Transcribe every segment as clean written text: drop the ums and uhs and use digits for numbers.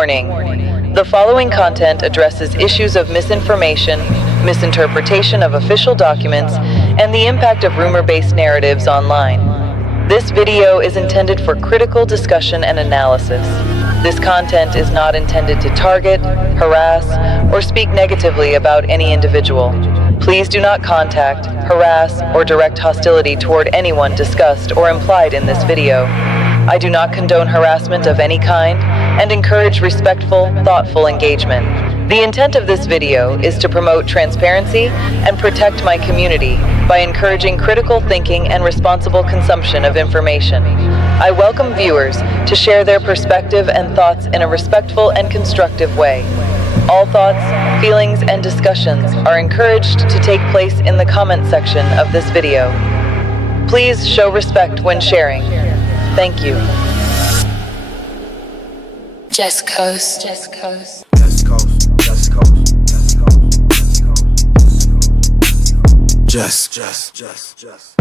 Warning. The following content addresses issues of misinformation, misinterpretation of official documents, and the impact of rumor-based narratives online. This video is intended for critical discussion and analysis. This content is not intended to target, harass, or speak negatively about any individual. Please do not contact, harass, or direct hostility toward anyone discussed or implied in this video. I do not condone harassment of any kind and encourage respectful, thoughtful engagement. The intent of this video is to promote transparency and protect my community by encouraging critical thinking and responsible consumption of information. I welcome viewers to share their perspective and thoughts in a respectful and constructive way. All thoughts, feelings, and discussions are encouraged to take place in the comment section of this video. Please show respect when sharing. Thank you. Just coast, just coast. Just coast, just coast, just coast, just coast. Just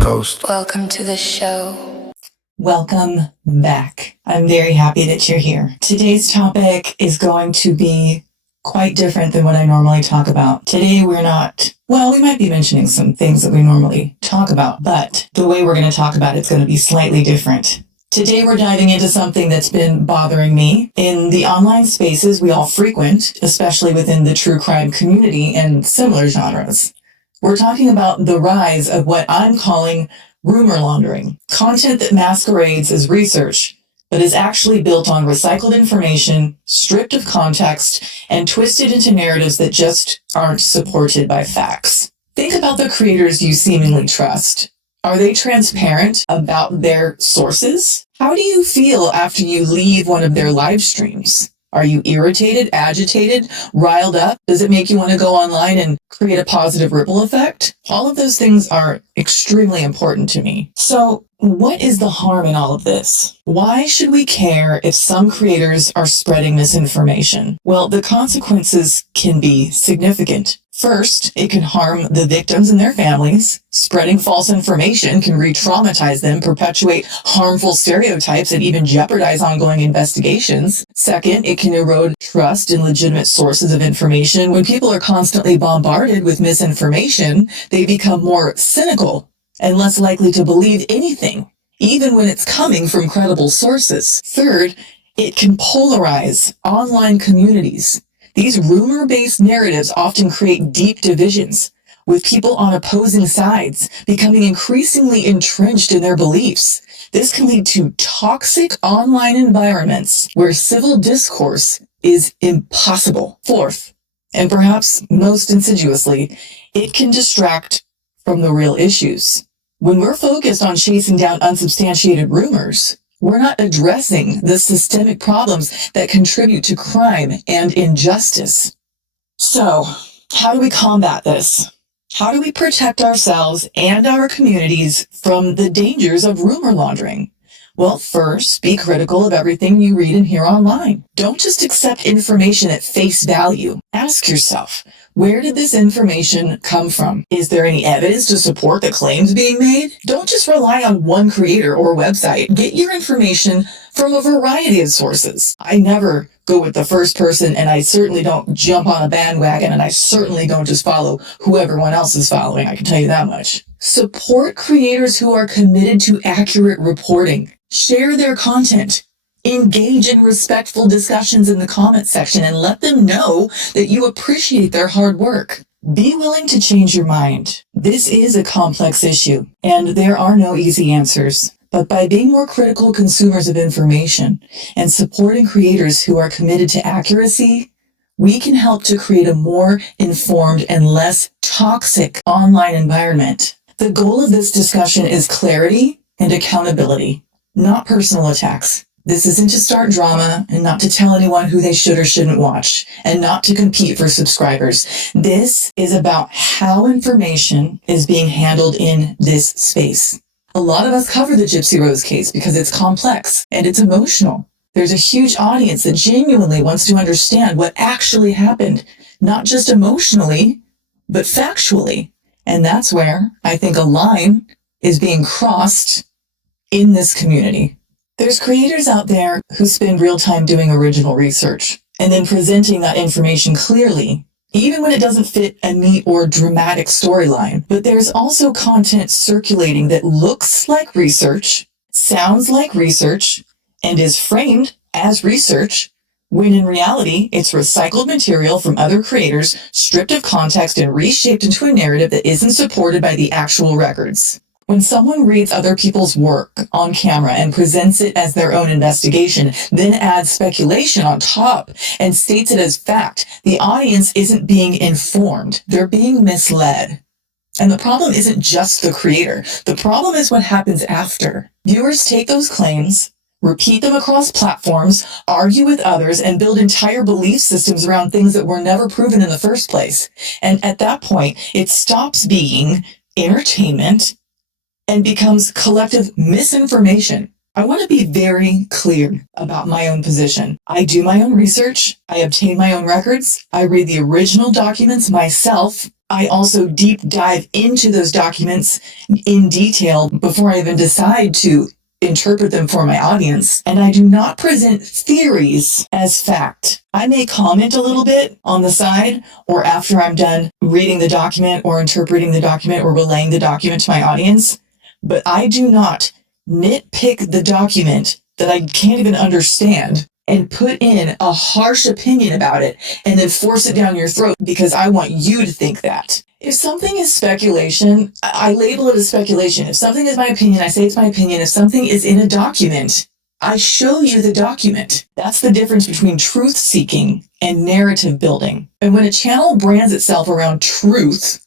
coast. Welcome to the show. Welcome back. I'm very happy that you're here. Today's topic is going to be quite different than what I normally talk about. Today we might be mentioning some things that we normally talk about, but the way we're going to talk about it's going to be slightly different. Today we're diving into something that's been bothering me in the online spaces we all frequent, especially within the true crime community and similar genres. We're talking about the rise of what I'm calling rumor laundering, content that masquerades as research, but is actually built on recycled information, stripped of context, and twisted into narratives that just aren't supported by facts. Think about the creators you seemingly trust. Are they transparent about their sources? How do you feel after you leave one of their live streams? Are you irritated, agitated, riled up? Does it make you want to go online and create a positive ripple effect? All of those things are extremely important to me. So, what is the harm in all of this? Why should we care if some creators are spreading misinformation? Well, the consequences can be significant. First, it can harm the victims and their families. Spreading false information can re-traumatize them, perpetuate harmful stereotypes, and even jeopardize ongoing investigations. Second, it can erode trust in legitimate sources of information. When people are constantly bombarded with misinformation, they become more cynical and less likely to believe anything, even when it's coming from credible sources. Third, it can polarize online communities. These rumor-based narratives often create deep divisions, with people on opposing sides becoming increasingly entrenched in their beliefs. This can lead to toxic online environments where civil discourse is impossible. Fourth, and perhaps most insidiously, it can distract from the real issues. When we're focused on chasing down unsubstantiated rumors, we're not addressing the systemic problems that contribute to crime and injustice. So, how do we combat this? How do we protect ourselves and our communities from the dangers of rumor laundering? Well, first, be critical of everything you read and hear online. Don't just accept information at face value. Ask yourself, where did this information come from? Is there any evidence to support the claims being made? Don't just rely on one creator or website. Get your information from a variety of sources. I never go with the first person, and I certainly don't jump on a bandwagon, and I certainly don't just follow who everyone else is following. I can tell you that much. Support creators who are committed to accurate reporting. Share their content. Engage in respectful discussions in the comment section and let them know that you appreciate their hard work. Be willing to change your mind. This is a complex issue, and there are no easy answers. But by being more critical consumers of information and supporting creators who are committed to accuracy, we can help to create a more informed and less toxic online environment. The goal of this discussion is clarity and accountability, not personal attacks. This isn't to start drama and not to tell anyone who they should or shouldn't watch and not to compete for subscribers. This is about how information is being handled in this space. A lot of us cover the Gypsy Rose case because it's complex and it's emotional. There's a huge audience that genuinely wants to understand what actually happened, not just emotionally, but factually. And that's where I think a line is being crossed in this community. There's creators out there who spend real time doing original research and then presenting that information clearly, even when it doesn't fit a neat or dramatic storyline. But there's also content circulating that looks like research, sounds like research, and is framed as research, when in reality, it's recycled material from other creators, stripped of context and reshaped into a narrative that isn't supported by the actual records. When someone reads other people's work on camera and presents it as their own investigation, then adds speculation on top and states it as fact, the audience isn't being informed. They're being misled. And the problem isn't just the creator. The problem is what happens after. Viewers take those claims, repeat them across platforms, argue with others, and build entire belief systems around things that were never proven in the first place. And at that point, it stops being entertainment and becomes collective misinformation. I want to be very clear about my own position. I do my own research. I obtain my own records. I read the original documents myself. I also deep dive into those documents in detail before I even decide to interpret them for my audience. And I do not present theories as fact. I may comment a little bit on the side or after I'm done reading the document or interpreting the document or relaying the document to my audience. But I do not nitpick the document that I can't even understand and put in a harsh opinion about it and then force it down your throat because I want you to think that. If something is speculation, I label it as speculation. If something is my opinion, I say it's my opinion. If something is in a document, I show you the document. That's the difference between truth seeking and narrative building. And when a channel brands itself around truth,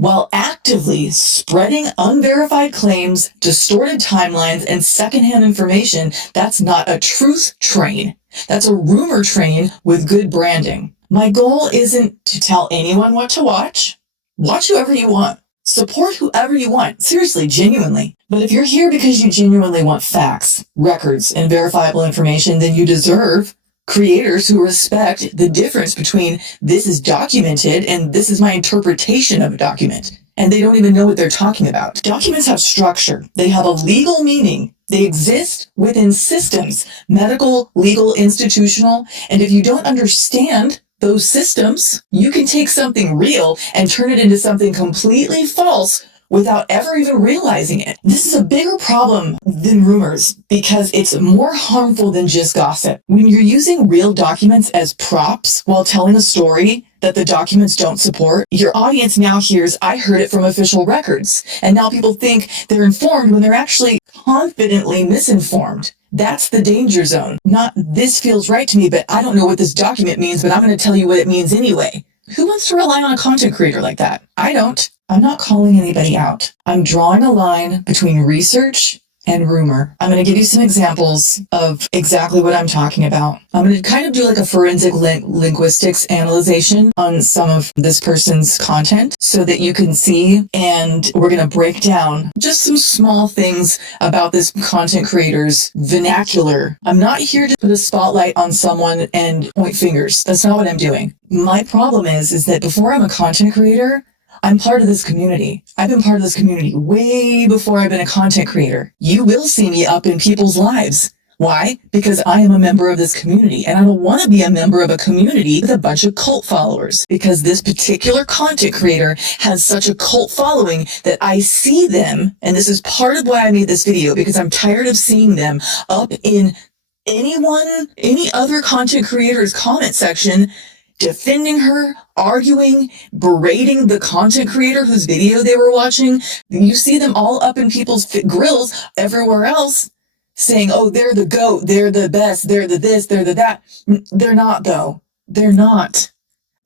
while actively spreading unverified claims, distorted timelines, and secondhand information, that's not a truth train. That's a rumor train with good branding. My goal isn't to tell anyone what to watch. Watch whoever you want. Support whoever you want. Seriously, genuinely. But if you're here because you genuinely want facts, records, and verifiable information, then you deserve creators who respect the difference between this is documented and this is my interpretation of a document. And they don't even know what they're talking about. Documents have structure. They have a legal meaning. They exist within systems, medical, legal, institutional. And if you don't understand those systems, you can take something real and turn it into something completely false without ever even realizing it. This is a bigger problem than rumors because it's more harmful than just gossip. When you're using real documents as props while telling a story that the documents don't support, your audience now hears, I heard it from official records. And now people think they're informed when they're actually confidently misinformed. That's the danger zone. Not this feels right to me, but I don't know what this document means, but I'm going to tell you what it means anyway. Who wants to rely on a content creator like that? I don't. I'm not calling anybody out. I'm drawing a line between research and rumor. I'm going to give you some examples of exactly what I'm talking about. I'm going to kind of do like a forensic linguistics analyzation on some of this person's content so that you can see, and we're going to break down just some small things about this content creator's vernacular. I'm not here to put a spotlight on someone and point fingers. That's not what I'm doing. My problem is that before I'm a content creator, I'm part of this community. I've been part of this community way before I've been a content creator. You will see me up in people's lives. Why? Because I am a member of this community, and I don't want to be a member of a community with a bunch of cult followers, because this particular content creator has such a cult following that I see them, and this is part of why I made this video, because I'm tired of seeing them up in any other content creator's comment section defending her, arguing, berating the content creator whose video they were watching. You see them all up in people's grills everywhere else saying, oh, they're the GOAT, they're the best, they're the this, they're the that. They're not, though. They're not.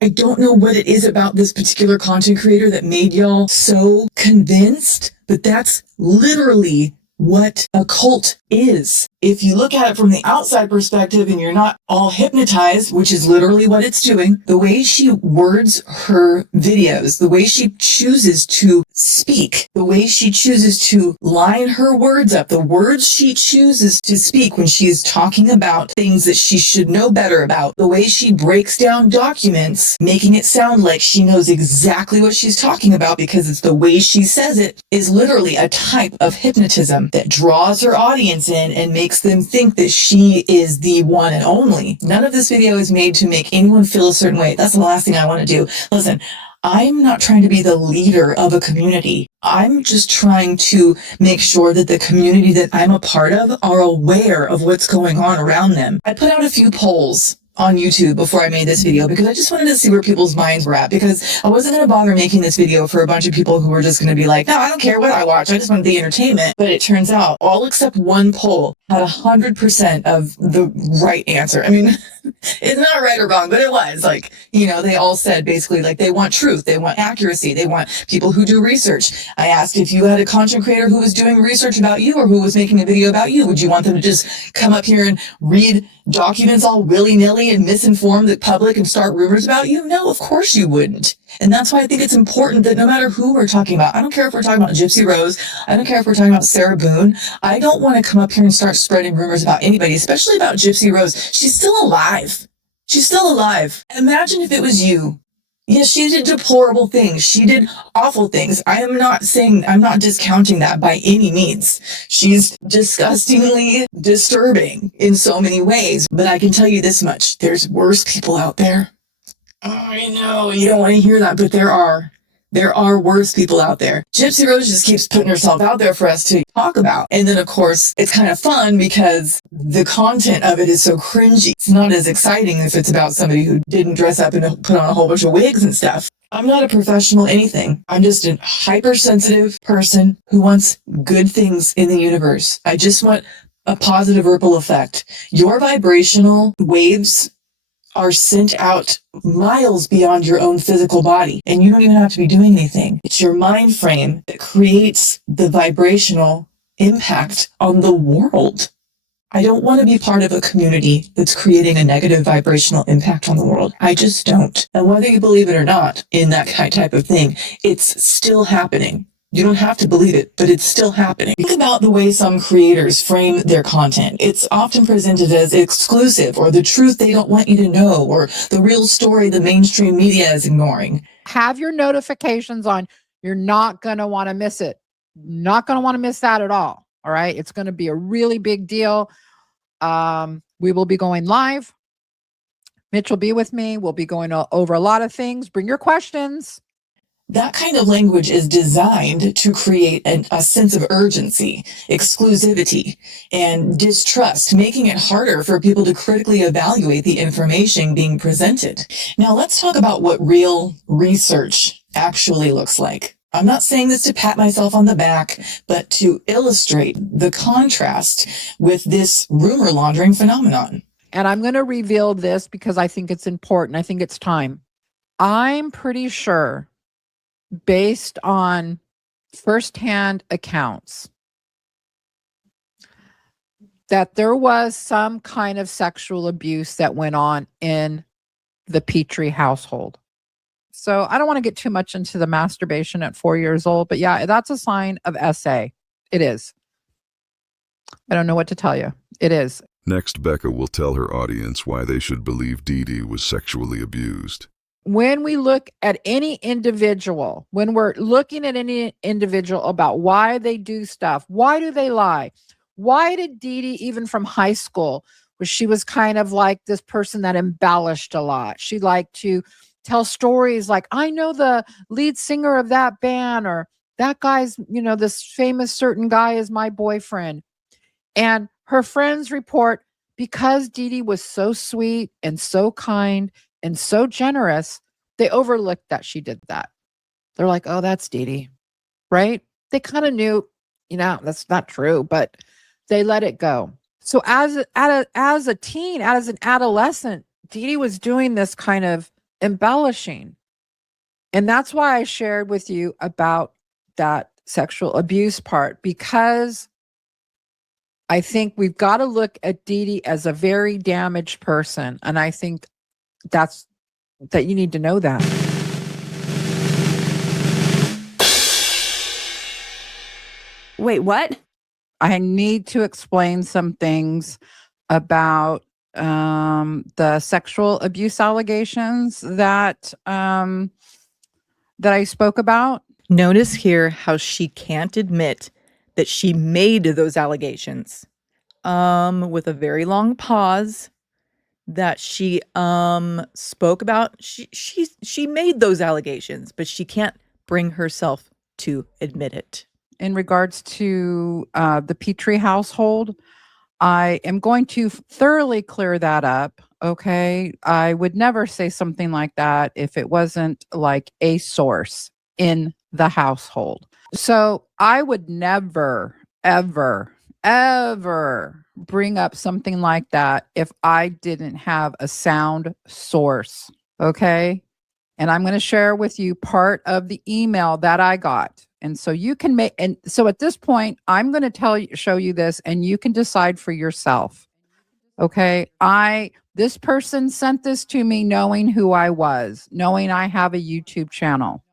I don't know what it is about this particular content creator that made y'all so convinced, but that's literally what a cult is. If you look at it from the outside perspective and you're not all hypnotized, which is literally what it's doing, the way she words her videos, the way she chooses to speak, the way she chooses to line her words up, the words she chooses to speak when she is talking about things that she should know better about, the way she breaks down documents, making it sound like she knows exactly what she's talking about because it's the way she says it, is literally a type of hypnotism that draws her audience in and makes them think that she is the one and only. None of this video is made to make anyone feel a certain way. That's the last thing I want to do. Listen, I'm not trying to be the leader of a community. I'm just trying to make sure that the community that I'm a part of are aware of what's going on around them. I put out a few polls on YouTube before I made this video because I just wanted to see where people's minds were at, because I wasn't going to bother making this video for a bunch of people who were just going to be like, no, I don't care what I watch. I just want the entertainment. But it turns out all except one poll had 100% of the right answer. I mean, it's not right or wrong, but it was like, they all said basically like they want truth, they want accuracy, they want people who do research. I asked if you had a content creator who was doing research about you or who was making a video about you, would you want them to just come up here and read documents all willy-nilly and misinform the public and start rumors about you? No, of course you wouldn't. And that's why I think it's important that no matter who we're talking about, I don't care if we're talking about Gypsy Rose, I don't care if we're talking about Sarah Boone, I don't want to come up here and start spreading rumors about anybody, especially about Gypsy Rose. She's still alive. She's still alive. Imagine if it was you. Yes, she did deplorable things. She did awful things. I'm not discounting that by any means. She's disgustingly disturbing in so many ways. But I can tell you this much. There's worse people out there. Oh, I know you don't want to hear that, but there are. There are worse people out there. Gypsy Rose just keeps putting herself out there for us to talk about. And then, of course, it's kind of fun because the content of it is so cringy. It's not as exciting if it's about somebody who didn't dress up and put on a whole bunch of wigs and stuff. I'm not a professional anything. I'm just a hypersensitive person who wants good things in the universe. I just want a positive ripple effect. Your vibrational waves are sent out miles beyond your own physical body, and you don't even have to be doing anything. It's your mind frame that creates the vibrational impact on the world. I don't want to be part of a community that's creating a negative vibrational impact on the world. I just don't. And whether you believe it or not in that type of thing, it's still happening. You don't have to believe it, but it's still happening. Think about the way some creators frame their content. It's often presented as exclusive, or the truth they don't want you to know, or the real story the mainstream media is ignoring. Have your notifications on. You're not going to want to miss it. Not going to want to miss that at all. All right. It's going to be a really big deal. We will be going live. Mitch will be with me. We'll be going over a lot of things. Bring your questions. That kind of language is designed to create a sense of urgency, exclusivity, and distrust, making it harder for people to critically evaluate the information being presented. Now, let's talk about what real research actually looks like. I'm not saying this to pat myself on the back, but to illustrate the contrast with this rumor laundering phenomenon. And I'm going to reveal this because I think it's important. I think it's time. I'm pretty sure, based on firsthand accounts, that there was some kind of sexual abuse that went on in the Petrie household. So I don't want to get too much into the masturbation at 4 years old, but yeah, that's a sign of SA. It is. I don't know what to tell you. It is. Next, Becca will tell her audience why they should believe Dee Dee was sexually abused. When we look at any individual, when we're looking at any individual about why they do stuff, why do they lie? Why did Dee Dee, even from high school, where she was kind of like this person that embellished a lot? She liked to tell stories like, I know the lead singer of that band, or that guy's, this famous certain guy is my boyfriend. And her friends report, because Dee Dee was so sweet and so kind and so generous, they overlooked that she did that. They're like, oh, that's Dee Dee, right? They kind of knew, that's not true, but they let it go. So as a teen, as an adolescent, Dee Dee was doing this kind of embellishing. And that's why I shared with you about that sexual abuse part, because I think we've got to look at Dee Dee as a very damaged person. And I think that you need to know that. Wait, what? I need to explain some things about the sexual abuse allegations that I spoke about. Notice here how she can't admit that she made those allegations. With a very long pause that she spoke about. She made those allegations, but she can't bring herself to admit it. In regards to the Petrie household, I am going to thoroughly clear that up. Okay. I would never say something like that if it wasn't like a source in the household. So I would never, ever, ever bring up something like that if I didn't have a sound source. Okay. And I'm going to share with you part of the email that I got. And so you can make, and so at this point, I'm going to show you this and you can decide for yourself. Okay. This person sent this to me knowing who I was, knowing I have a YouTube channel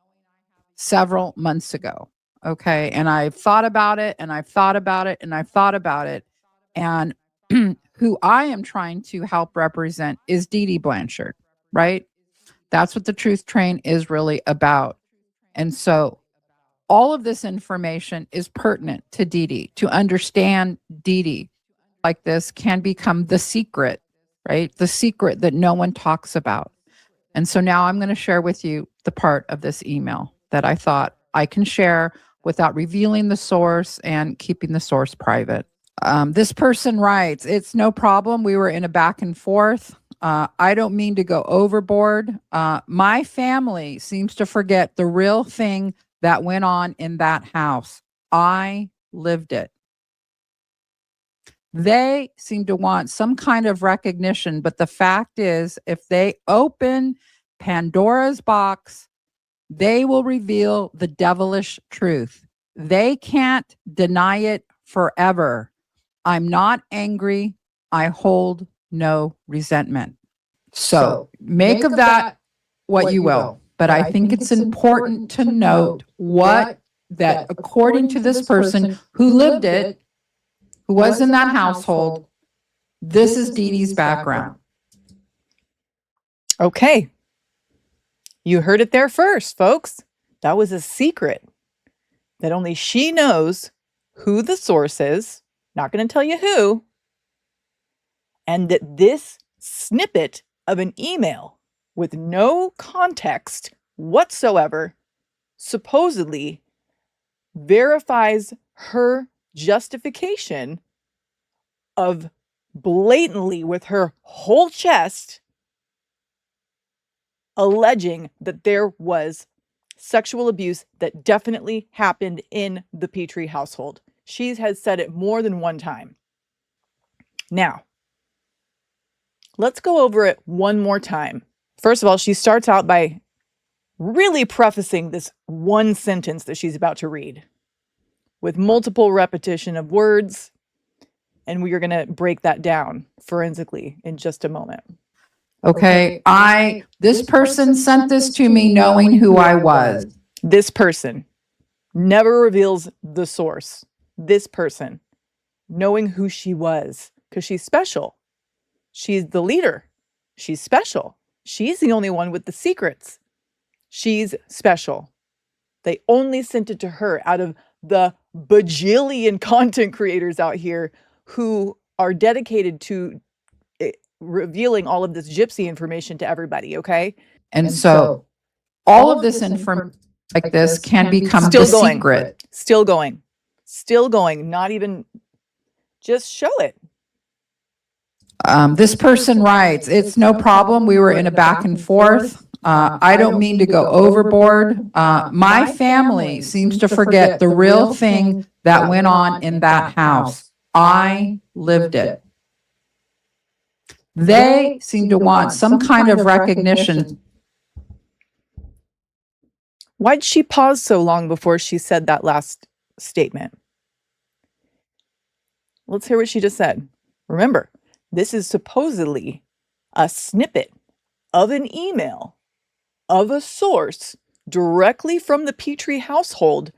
several months ago. Okay. And I've thought about it and I've thought about it and I've thought about it. And who I am trying to help represent is Dee Dee Blanchard, right? That's what the Truth Train is really about. And so all of this information is pertinent to Dee Dee. To understand Dee Dee like this can become the secret, right? The secret that no one talks about. And so now I'm going to share with you the part of this email that I thought I can share without revealing the source and keeping the source private. This person writes, "It's no problem. We were in a back and forth. I don't mean to go overboard. My family seems to forget the real thing that went on in that house. I lived it. They seem to want some kind of recognition, but the fact is, if they open Pandora's box, they will reveal the devilish truth. They can't deny it forever. I'm not angry. I hold no resentment." So make of that what you will. But I think it's important to note that according to this person who lived it, who was in that household, this is Dee Dee's background. Okay. You heard it there first, folks. That was a secret that only she knows who the source is. Not going to tell you who. And that this snippet of an email with no context whatsoever supposedly verifies her justification of blatantly, with her whole chest, alleging that there was sexual abuse that definitely happened in the Petrie household. She has said it more than one time. Now, let's go over it one more time. First of all, she starts out by really prefacing this one sentence that she's about to read with multiple repetition of words. And we are going to break that down forensically in just a moment. Okay. This person sent this to me knowing who I was. This person never reveals the source. This person knowing who she was, because she's special. She's the leader. She's special. She's the only one with the secrets. She's special. They only sent it to her out of the bajillion content creators out here who are dedicated to revealing all of this gypsy information to everybody, okay? And so all of this information like this can become still the going. secret. Still going. Still going. Not even, just show it. This person writes, "It's no problem. We were in a back and forth. I don't mean to go overboard. My family seems to forget the real thing that went on in that house. I lived it. They seem to want some kind of recognition." Why'd she pause so long before she said that last statement? Let's hear what she just said. Remember, this is supposedly a snippet of an email of a source directly from the Petrie household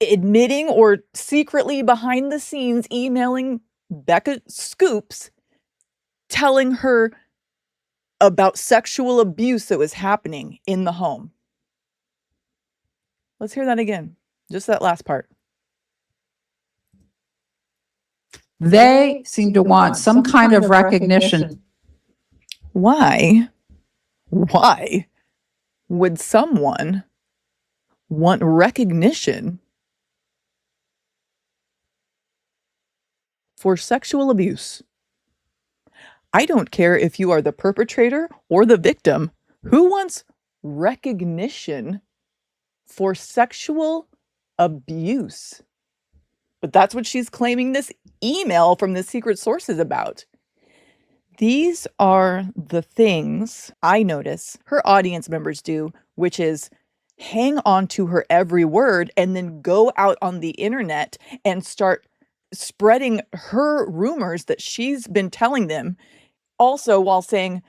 admitting or secretly behind the scenes emailing Becca scoops, telling her about sexual abuse that was happening in the home. Let's hear that again. Just that last part. They seem to want some kind of recognition. Why would someone want recognition for sexual abuse? I don't care if you are the perpetrator or the victim. Who wants recognition for sexual abuse? But that's what she's claiming this email from the secret source is about. These are the things I notice her audience members do, which is hang on to her every word and then go out on the internet and start spreading her rumors that she's been telling them. Also, while saying,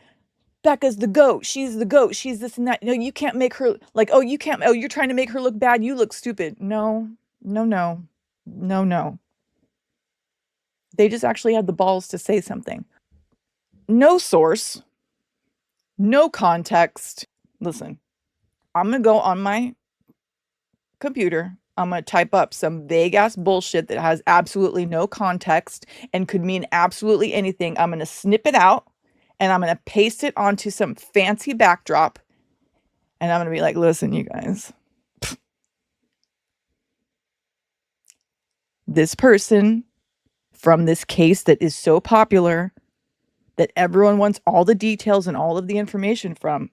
Becca's the goat, she's this and that. No, you can't make her like, oh, you can't, oh, you're trying to make her look bad, you look stupid. No. They just actually had the balls to say something. No source, no context. Listen, I'm going to go on my computer. I'm going to type up some vague ass bullshit that has absolutely no context and could mean absolutely anything. I'm going to snip it out and I'm going to paste it onto some fancy backdrop. And I'm going to be like, listen, you guys, this person from this case that is so popular that everyone wants all the details and all of the information from,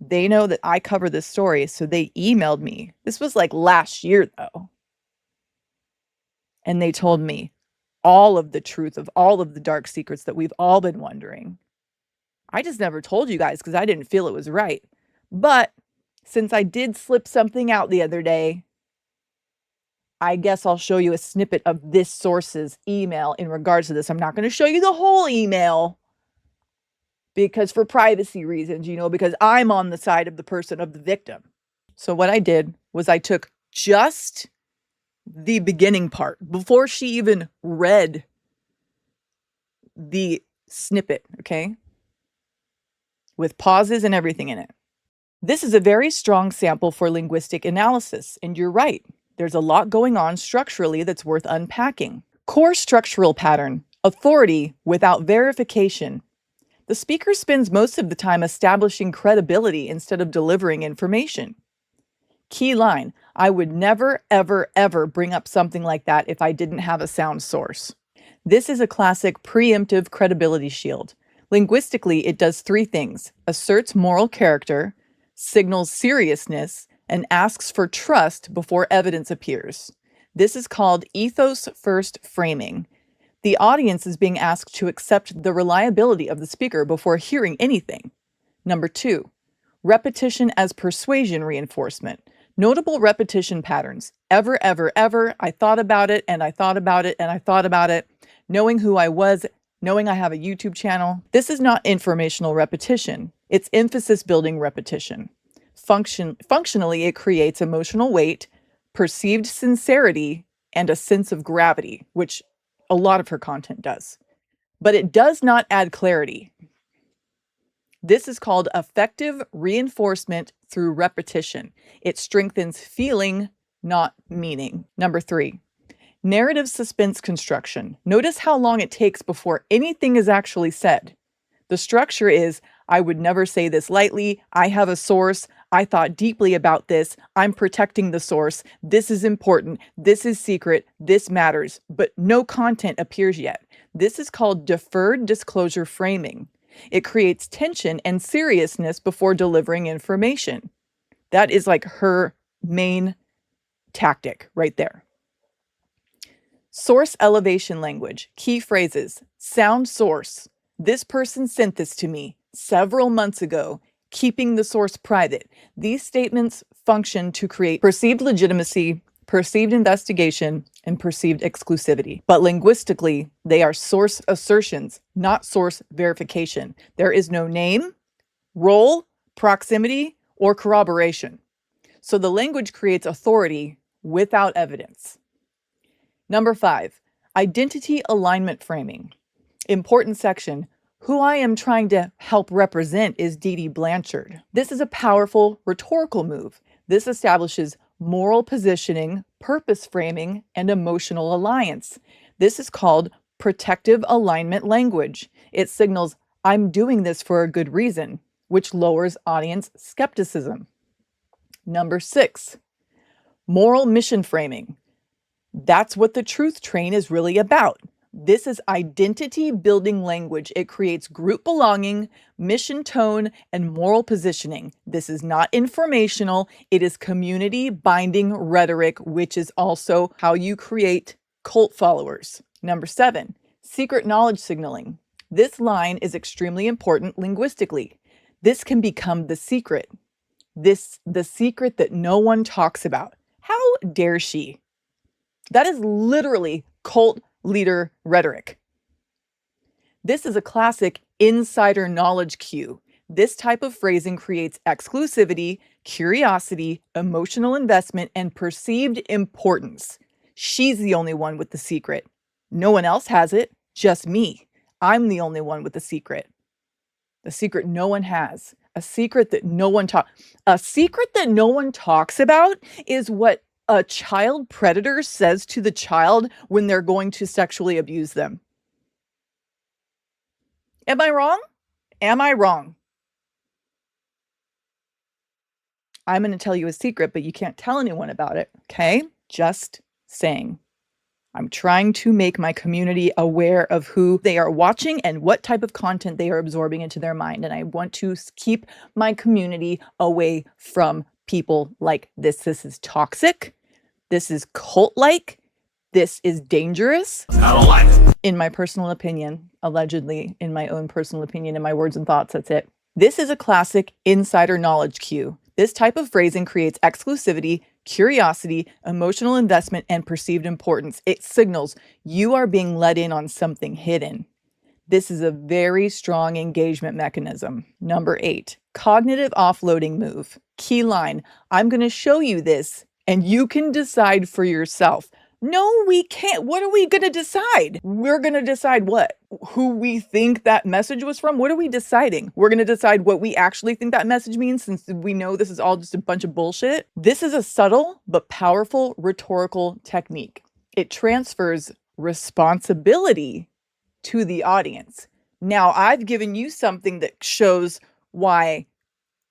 they know that I cover this story, so they emailed me. This was like last year, though. And they told me all of the truth of all of the dark secrets that we've all been wondering. I just never told you guys because I didn't feel it was right. But since I did slip something out the other day, I guess I'll show you a snippet of this source's email in regards to this. I'm not going to show you the whole email because for privacy reasons, because I'm on the side of the person, of the victim. So what I did was I took just the beginning part before she even read the snippet, okay? With pauses and everything in it. This is a very strong sample for linguistic analysis, and you're right. There's a lot going on structurally that's worth unpacking. Core structural pattern, authority without verification. The speaker spends most of the time establishing credibility instead of delivering information. Key line, I would never, ever, ever bring up something like that if I didn't have a sound source. This is a classic preemptive credibility shield. Linguistically, it does three things: asserts moral character, signals seriousness, and asks for trust before evidence appears. This is called ethos-first framing. The audience is being asked to accept the reliability of the speaker before hearing anything. Number 2, repetition as persuasion reinforcement. Notable repetition patterns. Ever, ever, ever. I thought about it, and I thought about it, and I thought about it. Knowing who I was, knowing I have a YouTube channel. This is not informational repetition. It's emphasis building repetition. Functionally, it creates emotional weight, perceived sincerity, and a sense of gravity, which a lot of her content does. But it does not add clarity. This is called effective reinforcement through repetition. It strengthens feeling, not meaning. Number 3, narrative suspense construction. Notice how long it takes before anything is actually said. The structure is, I would never say this lightly. I have a source. I thought deeply about this. I'm protecting the source. This is important. This is secret. This matters. But no content appears yet. This is called deferred disclosure framing. It creates tension and seriousness before delivering information. That is like her main tactic right there. Source elevation language. Key phrases. Sound source. This person sent this to me several months ago, keeping the source private. These statements function to create perceived legitimacy, perceived investigation, and perceived exclusivity. But linguistically, they are source assertions, not source verification. There is no name, role, proximity, or corroboration. So the language creates authority without evidence. Number 5, identity alignment framing. Important section. Who I am trying to help represent is Dee Dee Blanchard. This is a powerful rhetorical move. This establishes moral positioning, purpose framing, and emotional alliance. This is called protective alignment language. It signals, I'm doing this for a good reason, which lowers audience skepticism. Number 6, moral mission framing. That's what the truth train is really about. This is identity building language. It creates group belonging, mission tone, and moral positioning. This is not informational. It is community binding rhetoric, which is also how you create cult followers. Number 7, secret knowledge signaling. This line is extremely important linguistically. This can become the secret. The secret that no one talks about. How dare she? That is literally cult leader rhetoric. This is a classic insider knowledge cue. This type of phrasing creates exclusivity, curiosity, emotional investment, and perceived importance. She's the only one with the secret. No one else has it, just me. I'm the only one with the secret. The secret no one has. A secret that no one talks about is what a child predator says to the child when they're going to sexually abuse them. Am I wrong? Am I wrong? I'm going to tell you a secret, but you can't tell anyone about it, okay? Just saying. I'm trying to make my community aware of who they are watching and what type of content they are absorbing into their mind. And I want to keep my community away from people like this. This is toxic. This is cult-like. This is dangerous. I don't like it. In my personal opinion, allegedly, in my own personal opinion, in my words and thoughts, that's it. This is a classic insider knowledge cue. This type of phrasing creates exclusivity, curiosity, emotional investment, and perceived importance. It signals you are being let in on something hidden. This is a very strong engagement mechanism. Number 8, cognitive offloading move. Key line, I'm going to show you this and you can decide for yourself. No, we can't. What are we going to decide? We're going to decide what? Who we think that message was from? What are we deciding? We're going to decide what we actually think that message means since we know this is all just a bunch of bullshit. This is a subtle but powerful rhetorical technique. It transfers responsibility to the audience. Now, I've given you something that shows why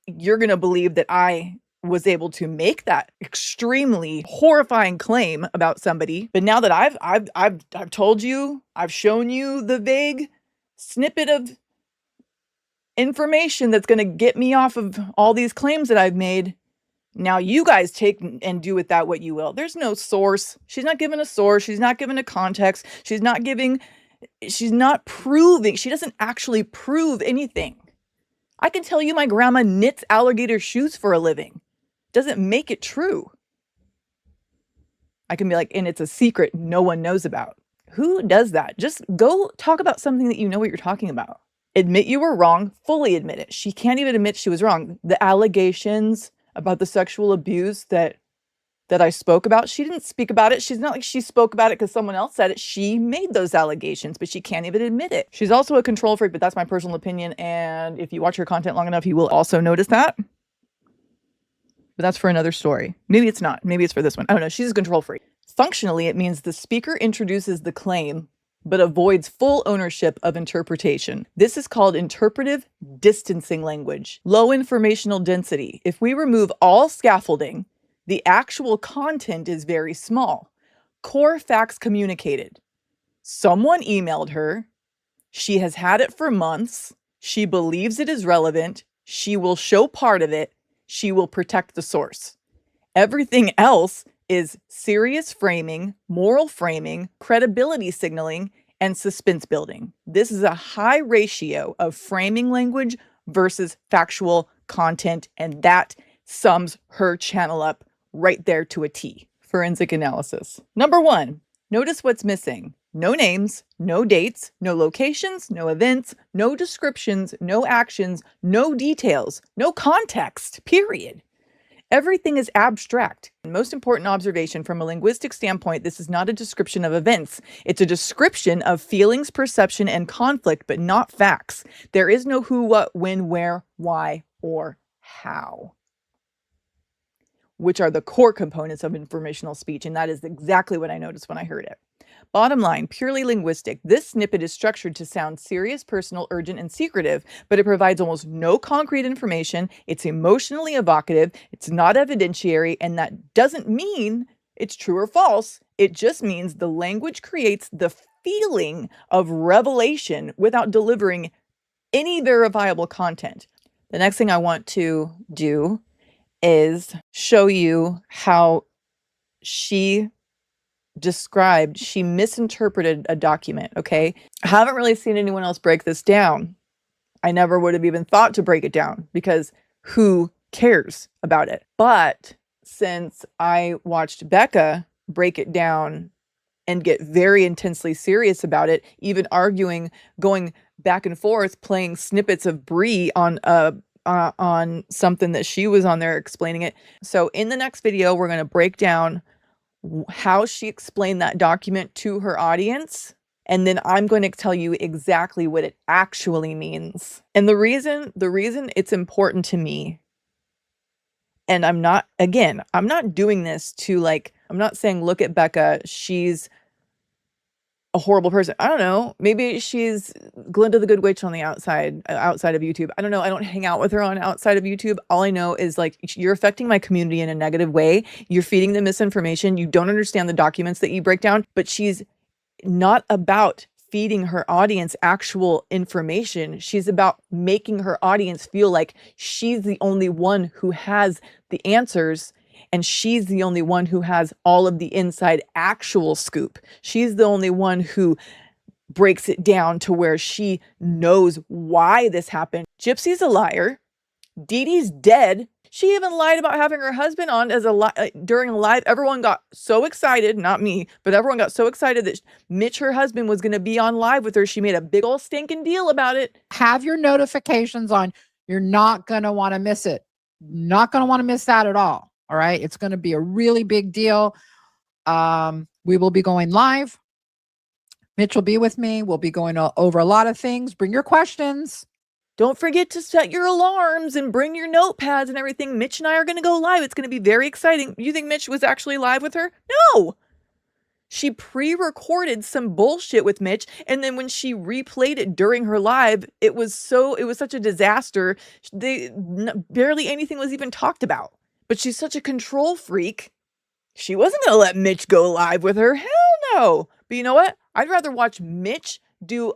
you're going to believe that I was able to make that extremely horrifying claim about somebody. But now that I've told you, I've shown you the vague snippet of information that's going to get me off of all these claims that I've made. Now you guys take and do with that what you will. There's no source. She's not given a source. She's not given a context. She's not proving. She doesn't actually prove anything. I can tell you my grandma knits alligator shoes for a living. Doesn't make it true. I can be like, and it's a secret no one knows about. Who does that? Just go talk about something that you know what you're talking about. Admit you were wrong, fully admit it. She can't even admit she was wrong. The allegations about the sexual abuse that I spoke about, she didn't speak about it. She's not like she spoke about it because someone else said it. She made those allegations, but she can't even admit it. She's also a control freak, but that's my personal opinion. And if you watch her content long enough, you will also notice that. But that's for another story. Maybe it's not. Maybe it's for this one. I don't know. She's a control freak. Functionally, it means the speaker introduces the claim, but avoids full ownership of interpretation. This is called interpretive distancing language. Low informational density. If we remove all scaffolding, the actual content is very small. Core facts communicated. Someone emailed her. She has had it for months. She believes it is relevant. She will show part of it. She will protect the source. Everything else is serious framing, moral framing, credibility signaling, and suspense building. This is a high ratio of framing language versus factual content, and that sums her channel up right there to a T. Forensic analysis. Number 1, notice what's missing. No names, no dates, no locations, no events, no descriptions, no actions, no details, no context, period. Everything is abstract. Most important observation from a linguistic standpoint, this is not a description of events. It's a description of feelings, perception, and conflict, but not facts. There is no who, what, when, where, why, or how, which are the core components of informational speech. And that is exactly what I noticed when I heard it. Bottom line, purely linguistic. This snippet is structured to sound serious, personal, urgent, and secretive, but it provides almost no concrete information. It's emotionally evocative. It's not evidentiary, and that doesn't mean it's true or false. It just means the language creates the feeling of revelation without delivering any verifiable content. The next thing I want to do is show you how she misinterpreted a document, okay? I haven't really seen anyone else break this down. I never would have even thought to break it down because who cares about it? But since I watched Becca break it down and get very intensely serious about it, even arguing, going back and forth, playing snippets of Brie on something that she was on there explaining it. So in the next video, we're going to break down how she explained that document to her audience. And then I'm going to tell you exactly what it actually means. And the reason it's important to me, and I'm not doing this to I'm not saying, look at Becca, she's a horrible person. I don't know. Maybe she's Glinda the Good Witch on the outside of YouTube. I don't know. I don't hang out with her on outside of YouTube. All I know is you're affecting my community in a negative way. You're feeding them misinformation. You don't understand the documents that you break down, but she's not about feeding her audience actual information. She's about making her audience feel like she's the only one who has the answers. And she's the only one who has all of the inside actual scoop. She's the only one who breaks it down to where she knows why this happened. Gypsy's a liar. Dee Dee's dead. She even lied about having her husband on as during a live. Everyone got so excited, not me, but everyone got so excited that Mitch, her husband, was going to be on live with her. She made a big old stinking deal about it. Have your notifications on. You're not going to want to miss it. Not going to want to miss that at all. All right. It's going to be a really big deal. We will be going live. Mitch will be with me. We'll be going over a lot of things. Bring your questions. Don't forget to set your alarms and bring your notepads and everything. Mitch and I are going to go live. It's going to be very exciting. You think Mitch was actually live with her? No. She pre-recorded some bullshit with Mitch. And then when she replayed it during her live, it was such a disaster. Barely anything was even talked about. But she's such a control freak. She wasn't going to let Mitch go live with her. Hell no. But you know what? I'd rather watch Mitch do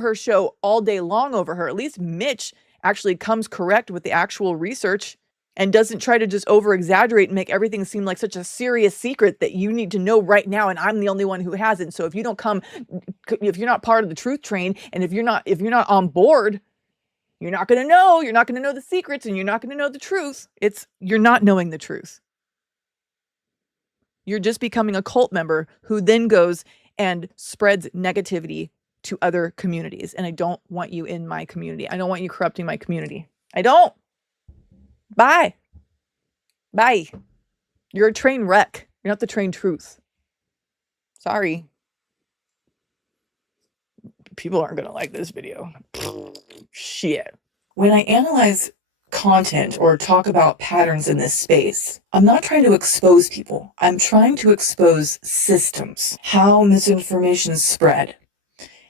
her show all day long over her. At least Mitch actually comes correct with the actual research and doesn't try to just over exaggerate and make everything seem like such a serious secret that you need to know right now. And I'm the only one who hasn't. So if you're not part of the truth train, and if you're not on board, you're not going to know. You're not going to know the secrets, and you're not going to know the truth. You're not knowing the truth. You're just becoming a cult member who then goes and spreads negativity to other communities. And I don't want you in my community. I don't want you corrupting my community. I don't. Bye. Bye. You're a train wreck. You're not the train truth. Sorry. People aren't going to like this video. Shit. When I analyze content or talk about patterns in this space, I'm not trying to expose people. I'm trying to expose systems, how misinformation spread,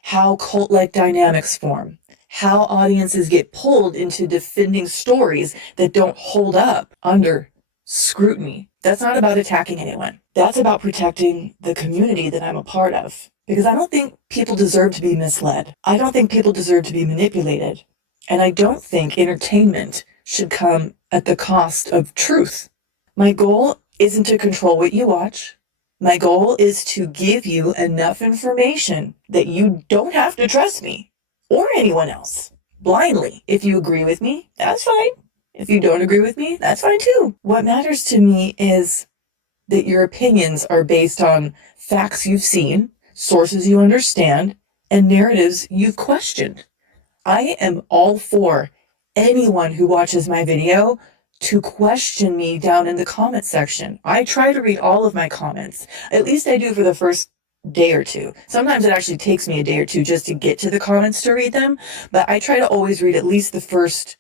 how cult-like dynamics form, how audiences get pulled into defending stories that don't hold up under scrutiny. That's not about attacking anyone. That's about protecting the community that I'm a part of. Because I don't think people deserve to be misled. I don't think people deserve to be manipulated. And I don't think entertainment should come at the cost of truth. My goal isn't to control what you watch. My goal is to give you enough information that you don't have to trust me or anyone else blindly. If you agree with me, that's fine. If you don't agree with me, that's fine too. What matters to me is that your opinions are based on facts you've seen, sources you understand, and narratives you've questioned. I am all for anyone who watches my video to question me down in the comment section. I try to read all of my comments. At least I do for the first day or two. Sometimes it actually takes me a day or two just to get to the comments to read them, but I try to always read at least the first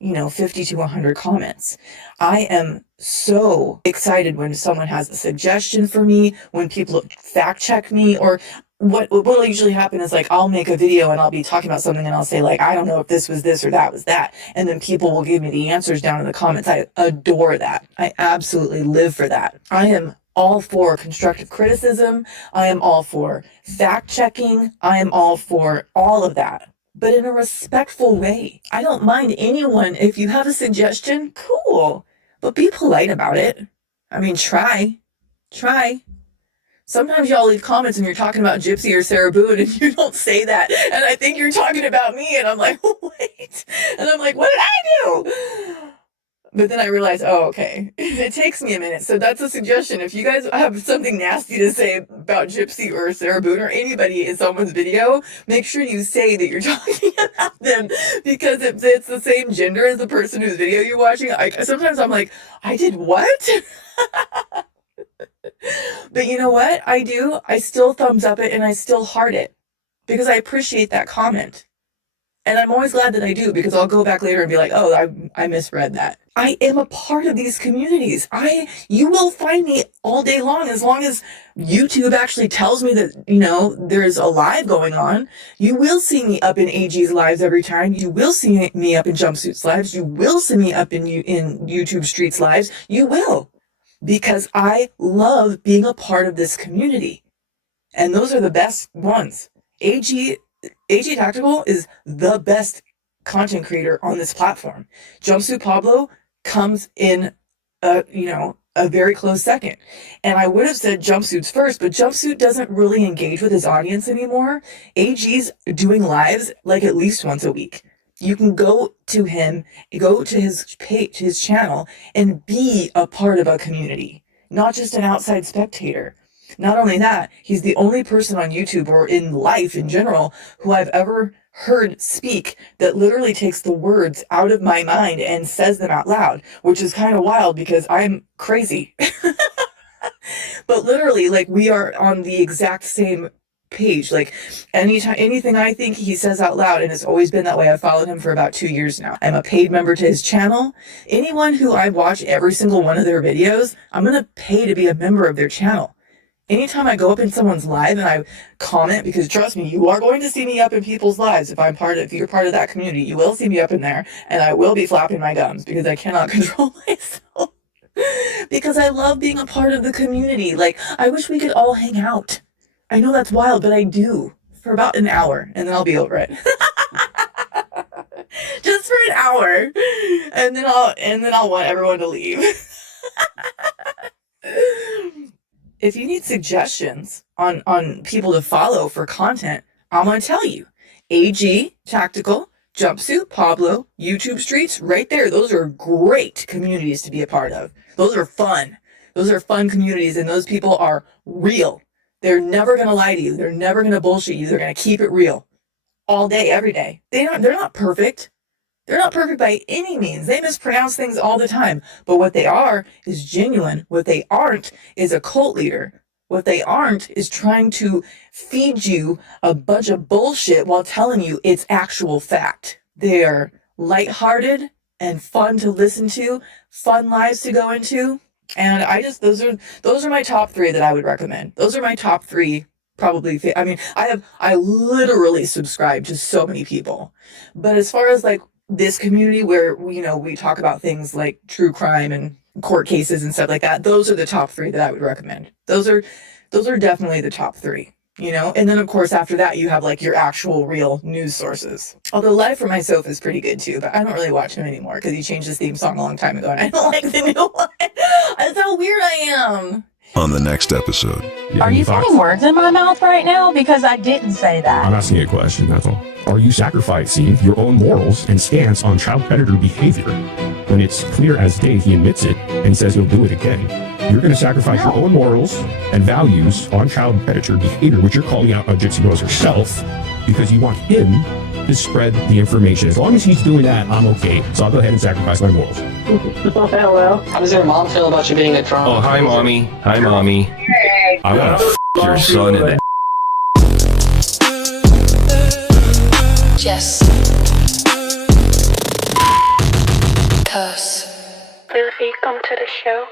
50 to 100 comments. I am so excited when someone has a suggestion for me, when people fact check me, or what will usually happen is like, I'll make a video and I'll be talking about something and I'll say like, I don't know if this was this or that was that. And then people will give me the answers down in the comments. I adore that. I absolutely live for that. I am all for constructive criticism. I am all for fact checking. I am all for all of that, but in a respectful way. I don't mind anyone. If you have a suggestion, cool, but be polite about it. I mean, try. Sometimes y'all leave comments and you're talking about Gypsy or Sarah Boone and you don't say that. And I think you're talking about me and I'm like, wait. And I'm like, what did I do? But then I realized, oh, okay. It takes me a minute. So that's a suggestion. If you guys have something nasty to say about Gypsy or Sarah Boone or anybody in someone's video, make sure you say that you're talking about them. Because if it's the same gender as the person whose video you're watching, sometimes I'm like, I did what? But you know what I do? I still thumbs up it and I still heart it because I appreciate that comment. And I'm always glad that I do, because I'll go back later and be like, oh, I misread that. I am a part of these communities. You will find me all day long as YouTube actually tells me that, there's a live going on. You will see me up in AG's lives every time. You will see me up in Jumpsuits lives. You will see me up in YouTube Streets lives. You will, because I love being a part of this community. And those are the best ones. AG Tactical is the best content creator on this platform. Jumpsuit Pablo comes in a very close second. And I would have said Jumpsuit's first, but Jumpsuit doesn't really engage with his audience anymore. AG's doing lives like at least once a week. You can go to him, go to his page, his channel, and be a part of a community, not just an outside spectator. Not only that, he's the only person on YouTube or in life in general who I've ever heard speak that literally takes the words out of my mind and says them out loud, which is kind of wild because I'm crazy. But literally, like, we are on the exact same page. Like, anything I think he says out loud, and it's always been that way. I've followed him for about 2 years now. I'm a paid member to his channel. Anyone who I watch every single one of their videos, I'm going to pay to be a member of their channel. Anytime I go up in someone's live and I comment, because trust me, you are going to see me up in people's lives. If you're part of that community, you will see me up in there, and I will be flapping my gums because I cannot control myself. Because I love being a part of the community. Like, I wish we could all hang out. I know that's wild, but I do, for about an hour, and then I'll be over it. Just for an hour, and then I'll want everyone to leave. If you need suggestions on people to follow for content, I'm going to tell you. AG Tactical, Jumpsuit Pablo, YouTube Streets, right there. Those are great communities to be a part of. Those are fun. Those are fun communities, and those people are real. They're never going to lie to you. They're never going to bullshit you. They're going to keep it real all day, every day. They're not perfect. They're not perfect by any means. They mispronounce things all the time. But what they are is genuine. What they aren't is a cult leader. What they aren't is trying to feed you a bunch of bullshit while telling you it's actual fact. They are lighthearted and fun to listen to, fun lives to go into. And those are my top 3 that I would recommend. Those are my top 3 probably. I mean, I literally subscribe to so many people. But as far as like this community where we talk about things like true crime and court cases and stuff like that, those are the top 3 that I would recommend. Those are definitely the top 3, and then of course after that you have like your actual real news sources. Although Live for Myself is pretty good too, but I don't really watch him anymore because he changed his theme song a long time ago and I don't like the new one. That's how weird I am. On the next episode. Are you putting words in my mouth right now? Because I didn't say that. I'm asking you a question, that's all. Are you sacrificing your own morals and stance on child predator behavior when it's clear as day he admits it and says he'll do it again? You're going to sacrifice your own morals and values on child predator behavior, which you're calling out on Gypsy Rose herself, because you want him to spread the information. As long as he's doing that, I'm okay. So I'll go ahead and sacrifice my morals. How does your mom feel about you being a drunk? Oh, hi, Mommy. Hi, Mommy. I want to your son in the Just Coast. Will he come to the show?